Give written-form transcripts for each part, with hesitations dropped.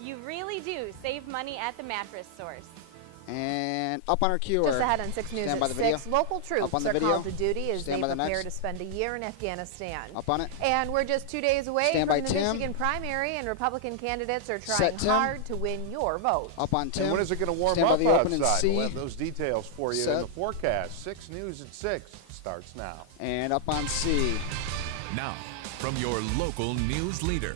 You really do save money at the mattress source. And up on our cue. Just ahead on 6 News at 6, local troops are called to duty as they prepare to spend a year in Afghanistan. Up on it. And we're just 2 days away from the Michigan primary, and Republican candidates are trying hard to win your vote. Up on Tim. And when is it going to warm up outside? We'll have those details for you in the forecast. 6 News at 6 starts now. And up on C. Now, from your local news leader,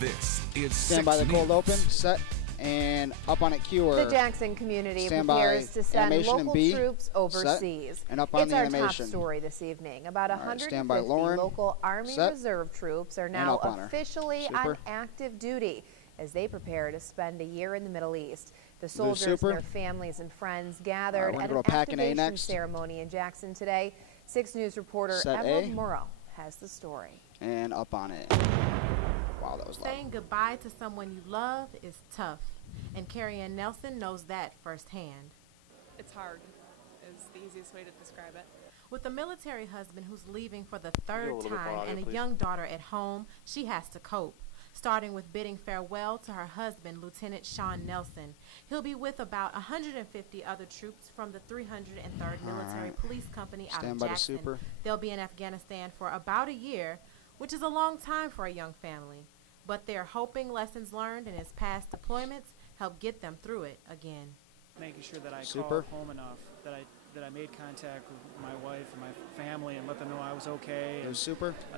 this is Stand by the cold open, set. And up on it, Q. The Jackson community prepares to send local troops overseas. And up on the animation. It's our top story this evening. About 150 local Army Reserve troops are now officially on active duty as they prepare to spend a year in the Middle East. The soldiers, their families, and friends gathered at an activation ceremony in Jackson today. 6 News reporter Emerald Morrow has the story. And up on it. Wow, that was loud. Saying goodbye to someone you love is tough, and Carrie Ann Nelson knows that firsthand. It's hard, is the easiest way to describe it. With a military husband who's leaving for the 3rd time and a young daughter at home, she has to cope, starting with bidding farewell to her husband, Lieutenant Sean Nelson. He'll be with about 150 other troops from the 303rd Military Police Company out of Jackson. They'll be in Afghanistan for about a year, which is a long time for a young family. But they're hoping lessons learned in his past deployments help get them through it again. Making sure that I called home enough, that I made contact with my wife and my family and let them know I was okay.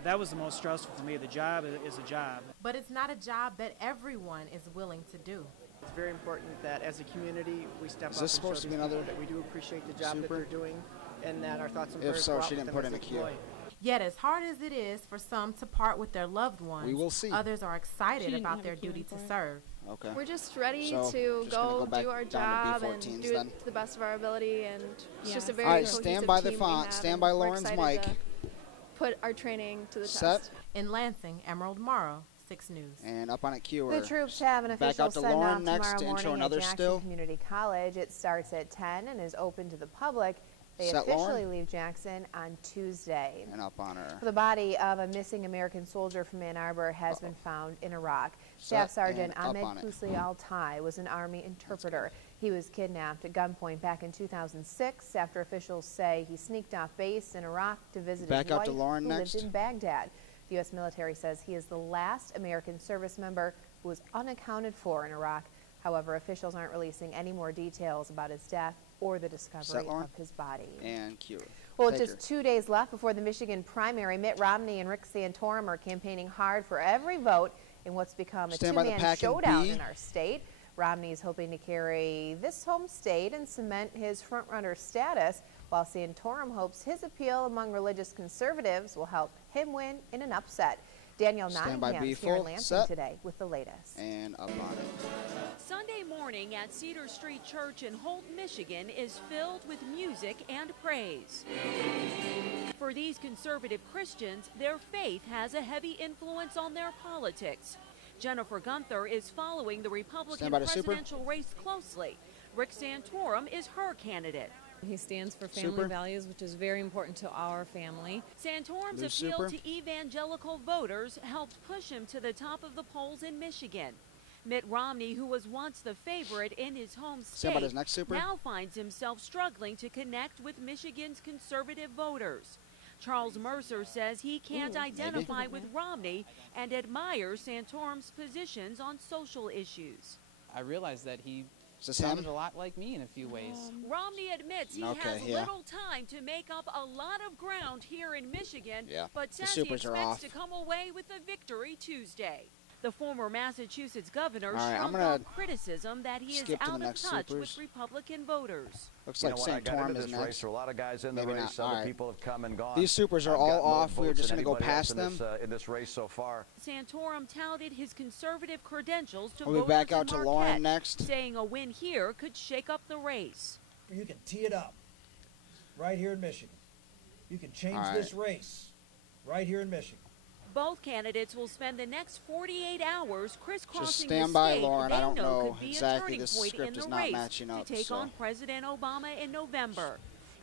That was the most stressful for me. The job is a job. But it's not a job that everyone is willing to do. It's very important that as a community we step up and show that we do appreciate the job that they're doing and that our thoughts and prayers go out she didn't put in a queue. Yet as hard as it is for some to part with their loved ones, we will see. Others are excited about their duty to serve. Okay. We're just ready to go do our job and do it to the best of our ability, and it's just a very cohesive stand by the team font, stand by Lauren's mic. Put our training to the test. In Lansing, Emerald Morrow, 6 News. And up on it, Q. The troops have an official send-off tomorrow morning at Jackson Community College. It starts at 10 and is open to the public. They officially leave Jackson on Tuesday. And up on her. The body of a missing American soldier from Ann Arbor has been found in Iraq. Staff Sergeant Ahmed Kusli Altai was an Army interpreter. He was kidnapped at gunpoint back in 2006 after officials say he sneaked off base in Iraq to visit his wife who lived in Baghdad. The U.S. military says he is the last American service member who was unaccounted for in Iraq. However, officials aren't releasing any more details about his death or the discovery of his body. And Q. Well, just 2 days left before the Michigan primary. Mitt Romney and Rick Santorum are campaigning hard for every vote in what's become a two-man showdown in our state. Romney is hoping to carry this home state and cement his front-runner status, while Santorum hopes his appeal among religious conservatives will help him win in an upset. Danielle Nottingham is here in Lansing today with the latest. And up on it. Sunday morning at Cedar Street Church in Holt, Michigan is filled with music and praise. For these conservative Christians, their faith has a heavy influence on their politics. Jennifer Gunther is following the Republican presidential race closely. Rick Santorum is her candidate. He stands for family values, which is very important to our family. Santorum's appeal to evangelical voters helped push him to the top of the polls in Michigan. Mitt Romney, who was once the favorite in his home state, now finds himself struggling to connect with Michigan's conservative voters. Charles Mercer says he can't identify with Romney and admires Santorum's positions on social issues. I realize that he sounds a lot like me in a few ways. Romney admits he has little time to make up a lot of ground here in Michigan, but says he expects to come away with a victory Tuesday. The former Massachusetts governor shrugged off criticism that he is out of touch with Republican voters. Looks like Santorum is next. There are a lot of guys in the race. Other people have come and gone. These supers are all off. We're just going to go past them. In this race so far. Santorum touted his conservative credentials to voters back out to Lauren next, saying a win here could shake up the race. You can tee it up right here in Michigan. You can change this race right here in Michigan. Both candidates will spend the next 48 hours crisscrossing the state. Just stand by, Lauren. I don't know exactly. This script is not matching up. To take on President Obama in November.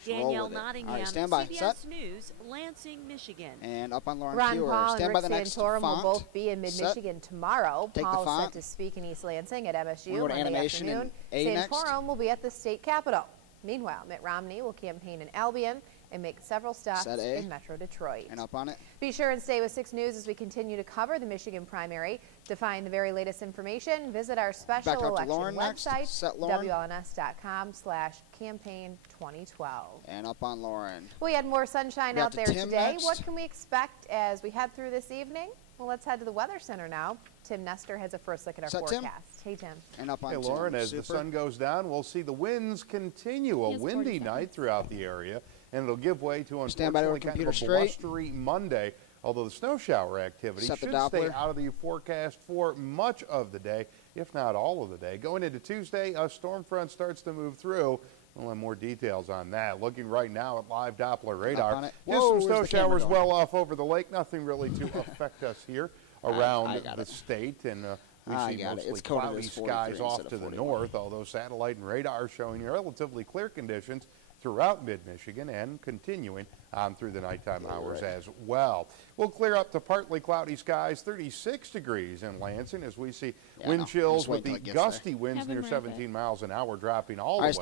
Danielle Nottingham, right, stand by. CBS Set. News, Lansing, Michigan. And up on Lauren Ron Kewer. Paul Stand and by Rick the next Santorum font. will both be in mid-Michigan tomorrow. Take Paul the is set font. to speak in East Lansing at MSU We'll go to Monday animation afternoon. in A next. Santorum will be at the state capitol. Meanwhile, Mitt Romney will campaign in Albion and make several stops in Metro Detroit. And up on it. Be sure and stay with 6 News as we continue to cover the Michigan primary. To find the very latest information, visit our special election website, WLNS.com/campaign2012. And up on Lauren. We had more sunshine out there Tim today. next. What can we expect as we head through this evening? Well, let's head to the Weather Center now. Tim Nestor has a first look at our forecast. Hey, Tim. And up on Hey, Lauren, as the sun goes down, we'll see the winds continue. A windy night throughout the area, and it'll give way to, unfortunately, kind of a blustery Monday, although the snow shower activity should stay out of the forecast for much of the day, if not all of the day. Going into Tuesday, a storm front starts to move through. We'll have more details on that. Looking right now at live Doppler radar. Just some snow showers well off over the lake. Nothing really to affect us here around the state. And we see mostly cloudy skies off to the north, although satellite and radar showing relatively clear conditions throughout mid-Michigan and continuing on through the nighttime hours as well. We'll clear up to partly cloudy skies, 36 degrees in Lansing as we see wind chills with the gusty winds near 17 miles an hour dropping all the way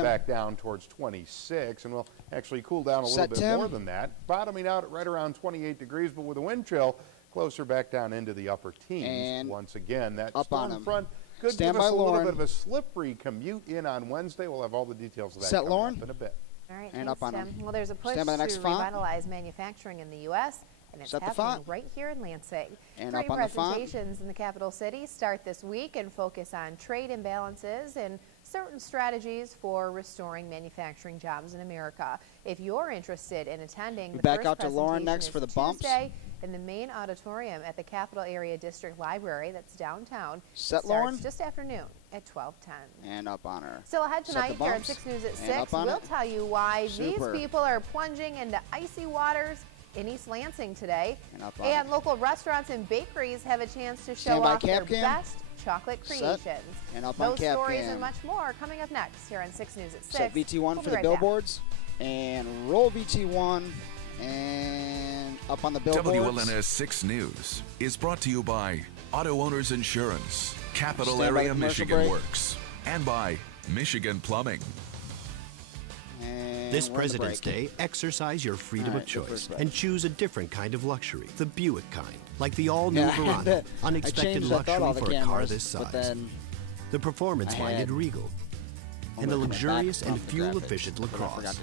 back down towards 26. And we'll actually cool down a little bit more than that, bottoming out at right around 28 degrees, but with a wind chill closer back down into the upper teens. And once again, that storm front could give us a little bit of a slippery commute in on Wednesday. We'll have all the details of that coming up in a bit. All right, and thanks, up on Tim. Well, there's a push to revitalize manufacturing in the U.S., and it's happening right here in Lansing. And Trade up on the font. presentations in the capital city start this week and focus on trade imbalances and certain strategies for restoring manufacturing jobs in America. If you're interested in attending, the back first out to Lauren next for the bumps. Tuesday in the main auditorium at the Capital Area District Library that's downtown. Set, Lauren? Just afternoon at 12:10. And up on her. Still ahead tonight here on 6 News at 6. We'll tell you why these people are plunging into icy waters in East Lansing today. And local restaurants and bakeries have a chance to show off their best chocolate creations. And up on Those stories and much more are coming up next here on 6 News at 6. Set VT1 for the billboards. And roll VT1. And up on the billboards. WLNS 6 News is brought to you by Auto Owners Insurance, Capital Area Michigan Works, and by Michigan Plumbing. This President's Day, exercise your freedom of choice and choose a different kind of luxury, the Buick kind, like the all-new Veranda, unexpected luxury for a car this size, the performance-minded Regal, and the luxurious and fuel-efficient LaCrosse.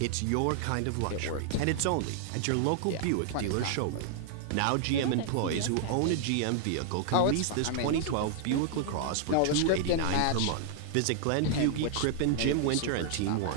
It's your kind of luxury, and it's only at your local Buick dealer showroom. Now GM employees who own a GM vehicle can lease this 2012 Buick LaCrosse for $289 per month. Visit Glenn Bugey, Crippen, Jim Winter, and Team 1.